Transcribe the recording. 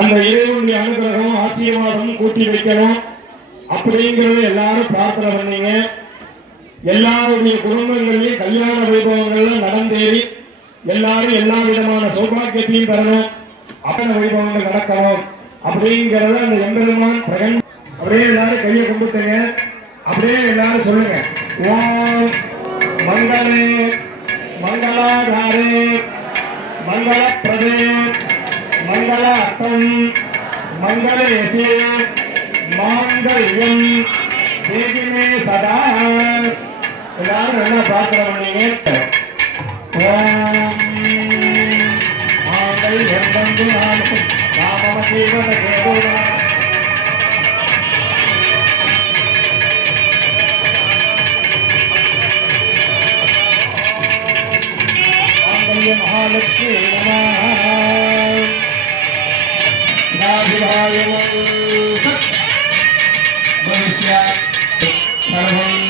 அந்த இறைவனுடைய அனுகிரகம் ஆசீர்வாதம் கூட்டி வைக்கணும் அப்படிங்கிறது எல்லாரும் பிரார்த்தனை பண்ணீங்க. எல்லாருடைய குடும்பங்களையும் கல்யாண வைபவங்கள்ல நடந்தேறி எல்லாரும் எல்லா விதமான சௌபாகியத்தையும் பெறணும், அப்பன வைபவங்கள் நடக்கணும் அப்படிங்கறத அந்த எம்பெருமான் பிரகன். அப்படியே எல்லாரும் கையை கும்பிட்டுங்க. அப்படியே எல்லாரும் சொல்லுங்க, ஓம் மங்களே மங்களாதாரே மங்களப்பிரதே மங்களார்த்தம் மங்களேசே மாங்கல்யம் தேகிமே சதா. எல்லாரும் என்ன பிரார்த்தனை பண்ணீங்க? ஓம் மாங்கல்யம் வந்து நாமம் நாம ஜீவன தேவா महालक्ष्मी नमः